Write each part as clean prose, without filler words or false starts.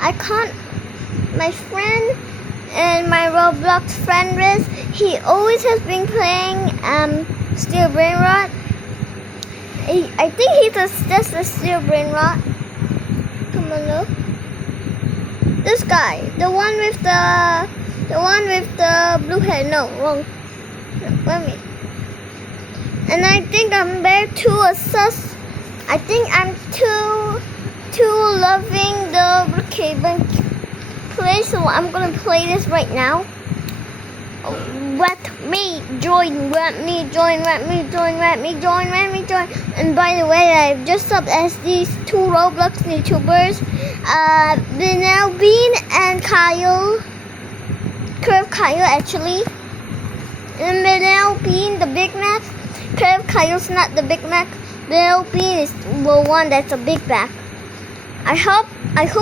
I can't. My friend and my Roblox friend Riz, he always has been playing Steel Brain Rot. I think he's just a Steel Brain Rot. Come on, look. This guy, the one with the blue hair. No, wrong. No, wait a minute. And I think I'm very too sus. I think I'm too loving the Brookhaven play, so I'm gonna play this right now. Let me join. And by the way, I've just subbed as these two Roblox YouTubers, Benel Bean and Kyle, Curve Kyle actually. And Benel Bean, the Big Mac. Curve Kyle's not the Big Mac. Benel Bean is the one that's a Big Mac. I hope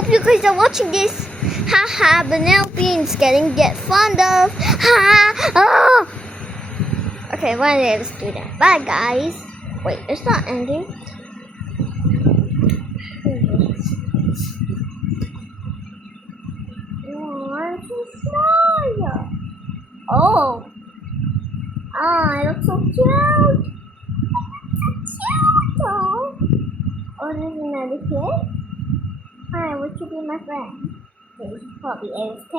you guys are watching this. Haha, Benel Bean's get fond of. Ha! Oh! Okay, one day let's do that. Bye guys. Wait, it's not ending. Oh, I'm so small. Oh. Ah, I look so cute. Oh, there's another kid. Hi, would you be my friend? This is probably AFK.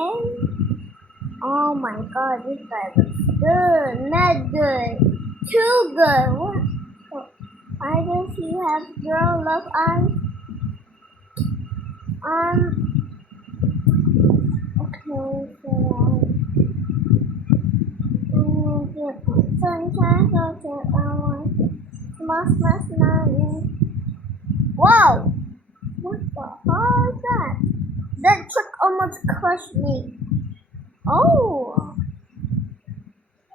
Oh my god, this guy looks good. Not good. Too good. What? Why does he have girl love eyes? Okay, so sunshine, smash, Wow! What the hell is that? That truck almost crushed me. Oh!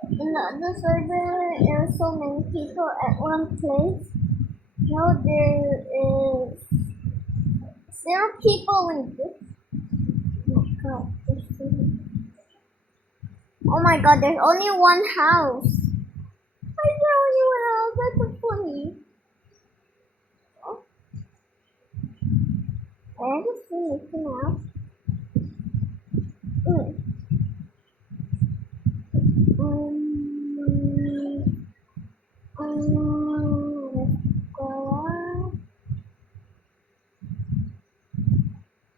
In the other server, there are so many people at one place. No, there is 0 people in this. Oh my god, oh my god, there's only one house. Why is there only one house? That's so funny. Oh. I just see Mickey Mouse.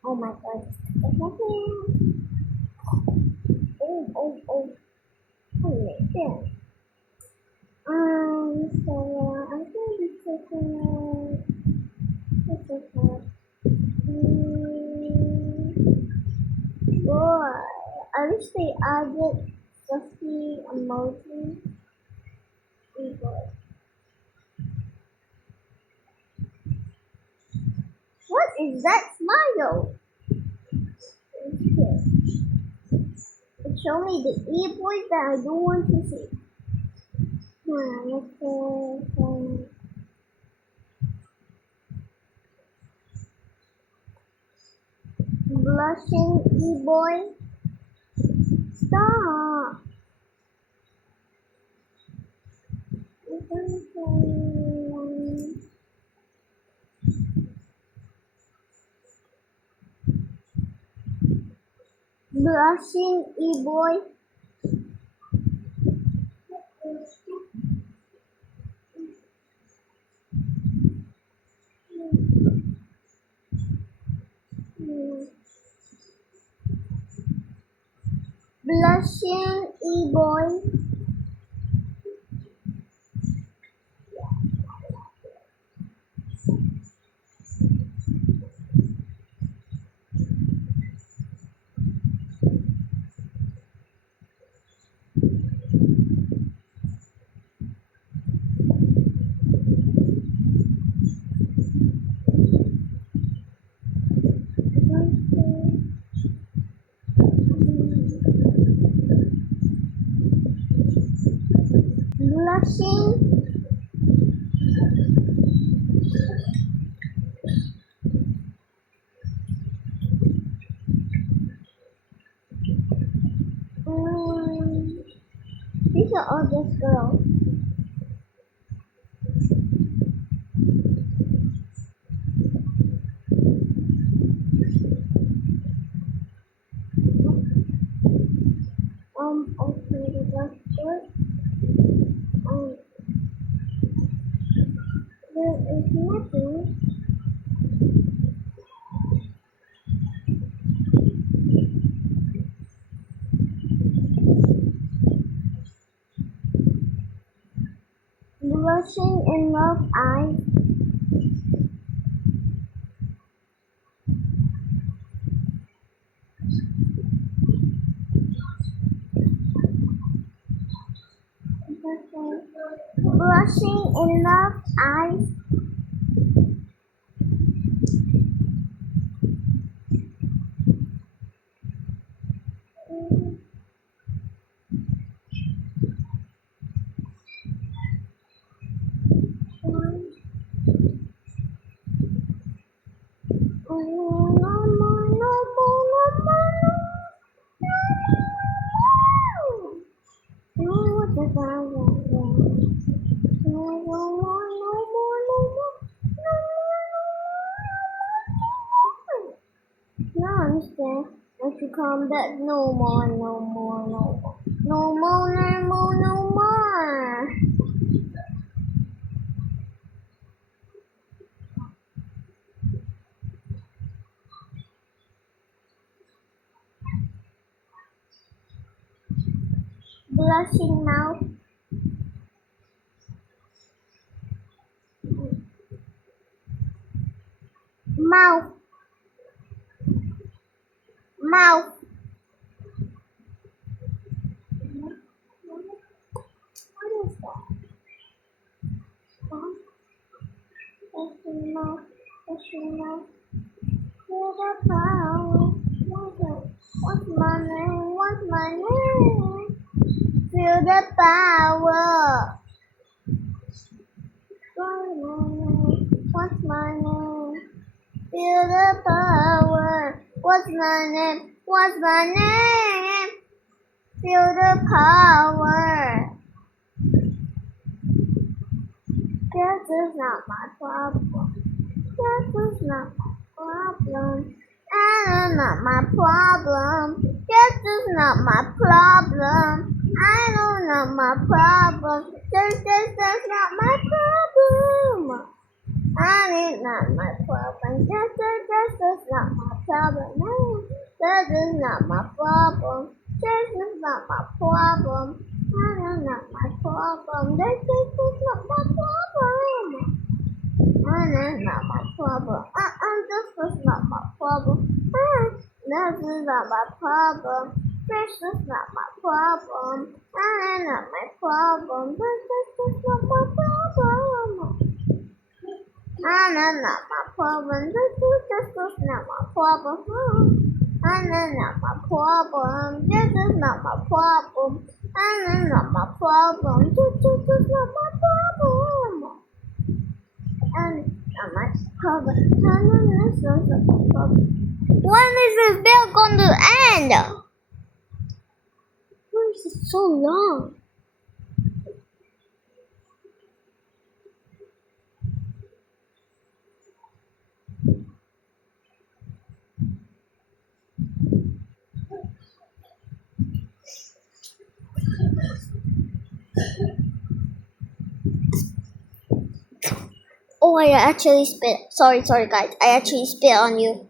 Oh my god. Oh. There. So I'm going to be taking this is boy, I wish they added Justy emoji. What is that smile? Show me the e-boys that I don't want to see. Blushing e-boy. Stop. Blushing e-boy. Blushing e-boy. Blushing. These are all just girls. Blushing in love eyes. Blushing in love eyes. No, understand. If you come back, no more, no more, no more. No more, no more, no more. Blushing mouth. Mouth. Mouth. What is that? Blushing mouth. Blushing mouth. Feel the power. What's my name? What's my name? Feel the power. What's my name? Feel the power. What's my name? What's my name? Feel the power. This is not my problem. This is not my problem. And not my problem. This is not my problem. I know not my problem. This is not my problem. I not my problem. This is not my problem. No, this is not my problem. This is not my problem. I am not my problem. This is not my problem. I am not my problem. This is not my problem. This is not my problem. This is not my problem. I am not my problem. This is not my problem. I am not my problem. This is not my problem. I am not my problem. This is not my problem. I am not my problem. This is not my problem. And not my problem. This is not my problem. When is this bill going to end? Why is it so long? Oh, I actually spit. Sorry guys. I actually spit on you.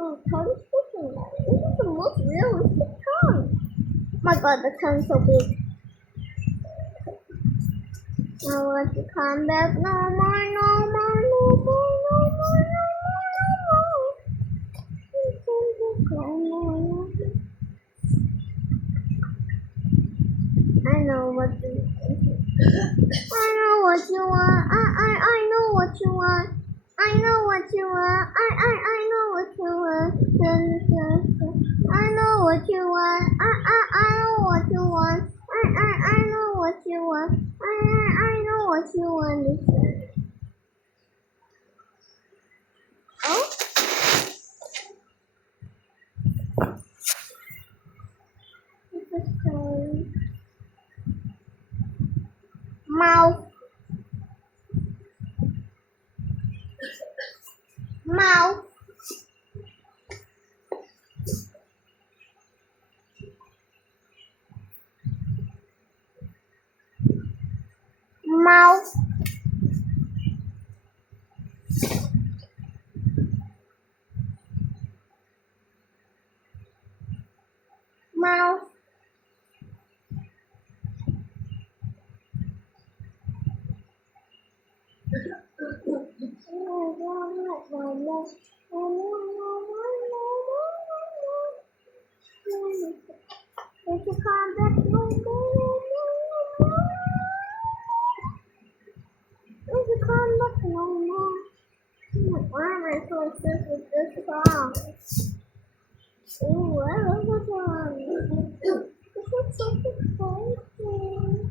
Oh, tongue sticking out. This is the most realistic tongue. Oh my god, the tongue's so big. I want to come back. No more, no more, no more, no more, no more, no more. I know what you want. I know what you want. I know what you want. I know what you want. I know what you want. I know what you want. I know what you want. I know what you want. I know what you want. Oh? Mouth. Mouth. Mouth. Mouse. Don't you come back no more. Don't you come back no more. Why am I so obsessed with this song? Ooh, I love this song. This is so exciting.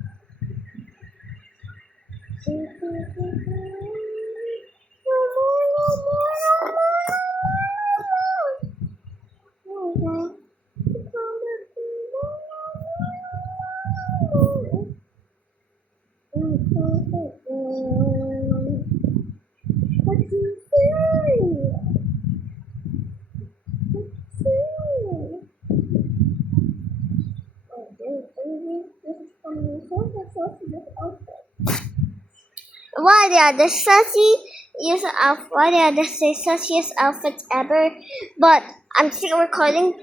What do you say? Why they are the sussiest outfits ever, but I'm still recording